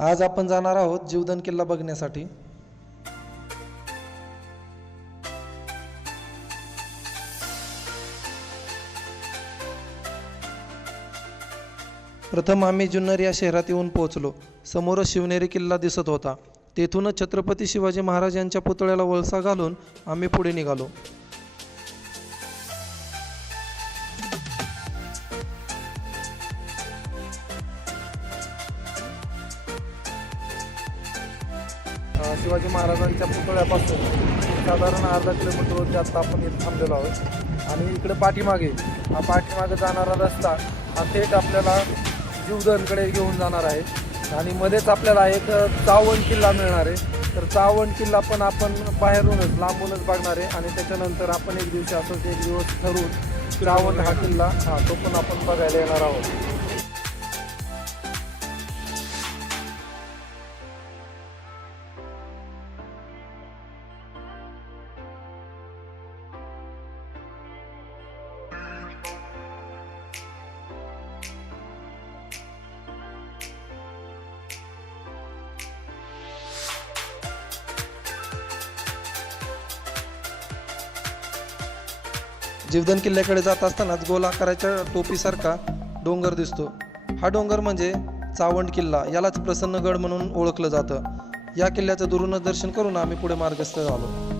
आज आपण जाणार आहोत जीवदन किल्ला बघण्यासाठी. प्रथम आम्ही जुन्नर या शहरात येऊन पोहोचलो. समोरच शिवनेरी किल्ला दिसत होता. तेथूनच छत्रपती शिवाजी महाराज यांच्या पुतळ्याला वळसा घालून आम्ही पुढे निघालो. शिवाजी महाराजांच्या पुतळ्यापासून साधारण अर्धा किलोमीटरवरती आत्ता आपण इथे थांबलेलो आहोत. आणि इकडे पाठीमागे हा पाठीमागे जाणारा रस्ता हा थेट आपल्याला जीवधनकडे घेऊन जाणार आहे. आणि मध्येच आपल्याला एक चावण किल्ला मिळणार आहे. तर चावण किल्ला पण आपण बाहेरूनच लांबूनच बघणार आहे. आणि त्याच्यानंतर आपण एक दिवशी असंच एक दिवस ठरवून चावण हा किल्ला हा तो पण आपण बघायला येणार आहोत. जीवदन किल्ल्याकडे जात असतानाच गोल आकाराच्या टोपीसारखा डोंगर दिसतो. हा डोंगर म्हणजे चावंड किल्ला. यालाच प्रसन्नगड म्हणून ओळखलं जातं. या किल्ल्याचं दुरूनच दर्शन करून आम्ही पुढे मार्गस्थ झालो.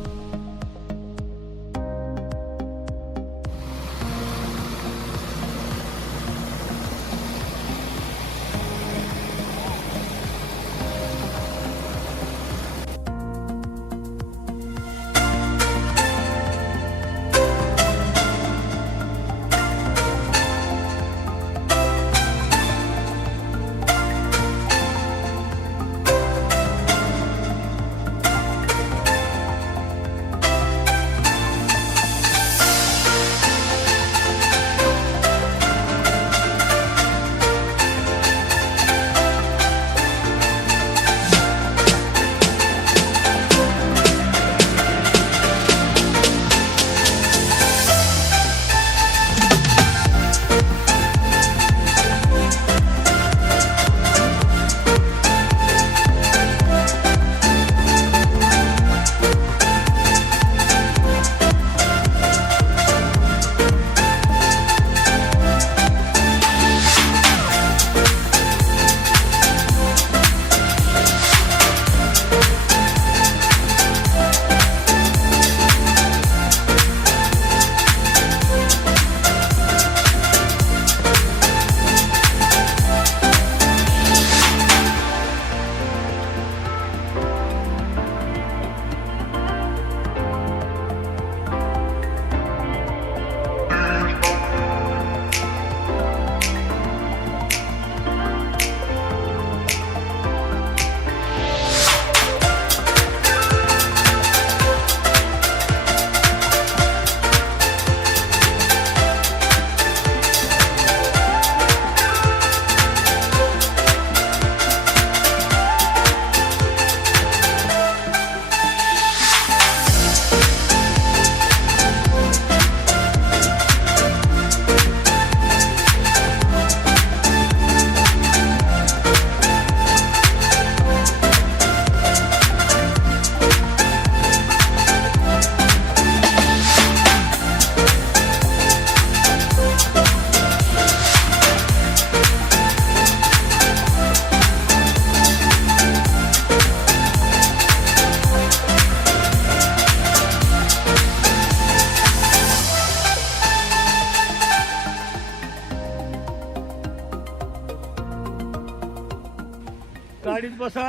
बसा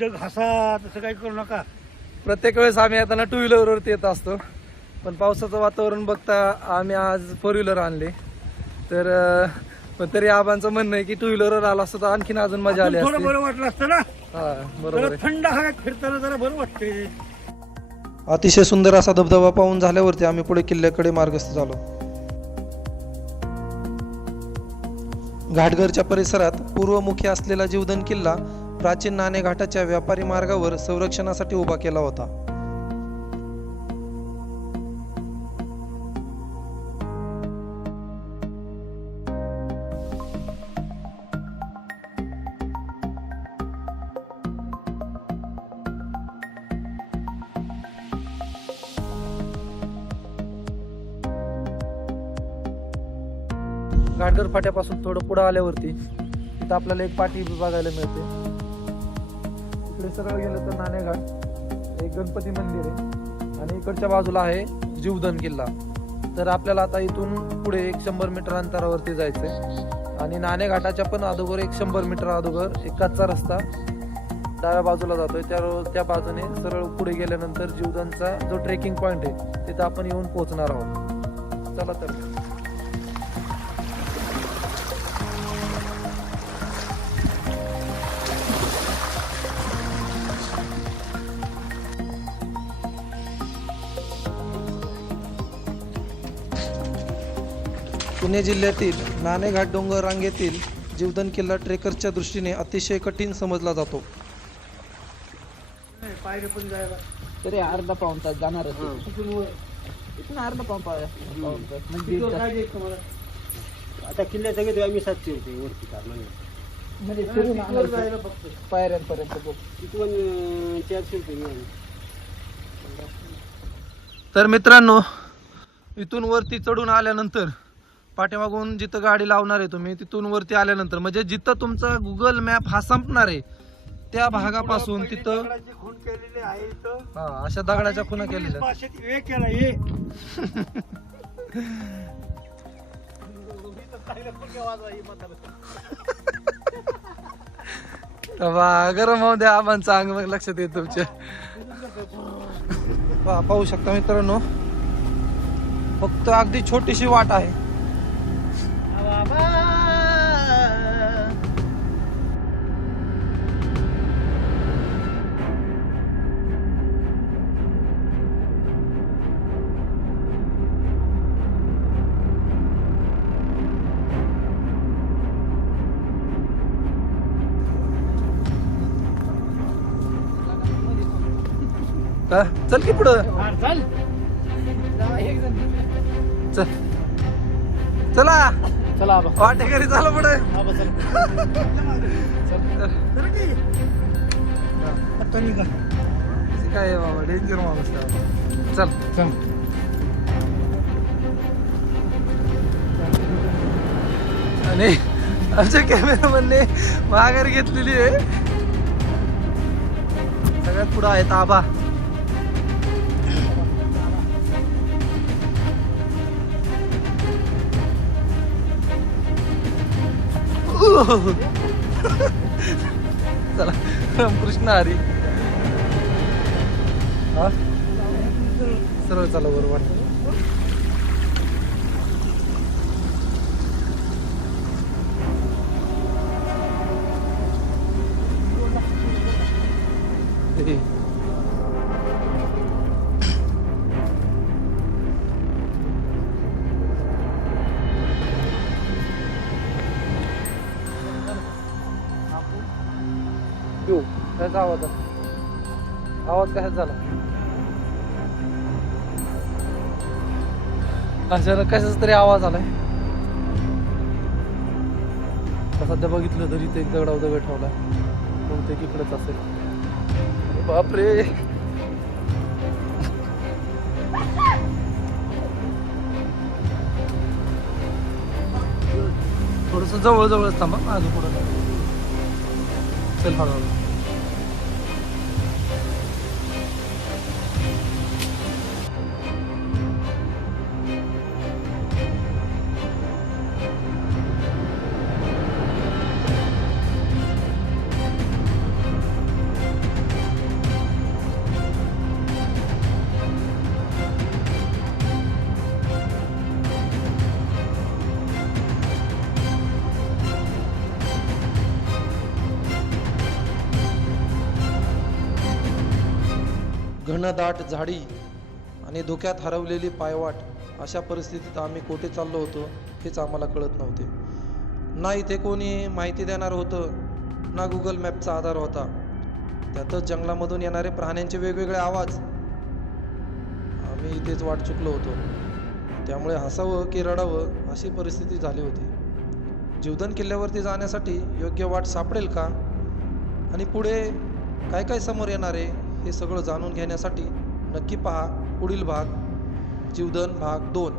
जग हसा तसं काही करू नका. प्रत्येक वेळेस आम्ही येताना टू व्हीलरवरती येत असतो. पण पावसाचं वातावरण बघता आम्ही आज फोर व्हीलर आणले. तर पण तरी आबांचं म्हणणं आहे की टू व्हीलरवर आला असतो तर आणखीन अजून मजा आली थोडं असती. बरं वाटलं असतं ना? हा बरोबर जरा थंड हव्यात फिरताना जरा बरं वाटते अतिशय सुंदर असा धबधबा पाहून झाल्यावरती आम्ही पुढे किल्ल्याकडे मार्गस्थ झालो. घाटघरच्या परिसरात पूर्वमुखी असलेला जीवदन किल्ला प्राचीन नाणेघाटाच्या व्यापारी मार्गावर संरक्षणासाठी उभा केला होता. घाटघर फाट्यापासून थोडं पुढं आल्यावरती तिथं आपल्याला एक पाठी बघायला मिळते. इकडे गेलं तर नाणेघाट एक गणपती मंदिर आहे. आणि इकडच्या बाजूला आहे जीवधन किल्ला. तर आपल्याला आता इथून पुढे एक शंभर मीटर अंतरावरती जायचं आहे आणि नाणेघाटाच्या पण अगोदर एक शंभर मीटर अगोदर एक कच्चा रस्ता डाव्या बाजूला जातोय. त्या त्या बाजूने सरळ पुढे गेल्यानंतर जीवधनचा जो ट्रेकिंग पॉईंट आहे तिथं आपण येऊन पोहोचणार आहोत. चला तर. पुणे जिल्ह्यातील नाणेघाट डोंगर रांगेतील जीवधन किल्ला ट्रेकरच्या दृष्टीने अतिशय कठीण समजला जातो. पायरे पण जायला तरी अर्धा पाऊन तास जाणार इथून अर्धा पाऊन पाऊन पाऊण तास. म्हणजे. आता किल्ले सगळे आम्ही सातशे होते वरती कारण म्हणजे फिरून आणायचं. पायऱ्यांपर्यंत बघ. तिथून चारशे रुपये मिळाले तर मित्रांनो इथून वरती चढून आल्यानंतर पाठीमागून जिथं गाडी लावणार आहे तुम्ही तिथून वरती आल्यानंतर म्हणजे जिथं तुमचा गुगल मॅप हा संपणार आहे त्या भागापासून तिथं खून केलेली आहे इथं. हा अशा दगडाच्या खुणा केलेल्या हे केला हे. वा गरम होऊ द्या आबांचं अंग मग लक्षात येत तुमच्या. वा पाहू शकता मित्रांनो फक्त अगदी छोटीशी वाट आहे. का? चल की पुढं. चल. चला. चला. आबा वाटेकरी चला पुढे. आता निघा. काय आहे बाबा? डेंजर माणूस आहे बाबा. चल. चल. आणि आमच्या कॅमेरामॅनने माघार घेतलेली आहे. सगळ्यात पुढं आहेत आबा चला रामकृष्ण हरी. हा? सरळ चला बरोबर त्याचा आवाज आवाज कशाचा झाला? अचानक कशाचा तरी आवाज आलाय. आता सध्या बघितलं तरी ते दगडा दगडाव दगड ठेवला बहुतेक इकडेच असेल. बापरे. थोडस जवळ जवळच थांबा माझं पुढं. चल हळूहळू. घनदाट झाडी आणि धोक्यात हरवलेली पायवाट अशा परिस्थितीत आम्ही कोठे चाललो होतो हेच आम्हाला कळत नव्हते. ना इथे कोणी माहिती देणार होतं ना गुगल मॅपचा आधार होता. त्यातच जंगलामधून येणारे प्राण्यांचे वेगवेगळे आवाज. आम्ही इथेच वाट चुकलो होतो. त्यामुळे हसावं की रडावं अशी परिस्थिती झाली होती. जीवधन किल्ल्यावरती जाण्यासाठी योग्य वाट सापडेल का? आणि पुढे काय काय समोर येणार? आहे हे सगळं जाणून घेण्यासाठी नक्की पहा पुढील भाग जीवधन भाग दोन.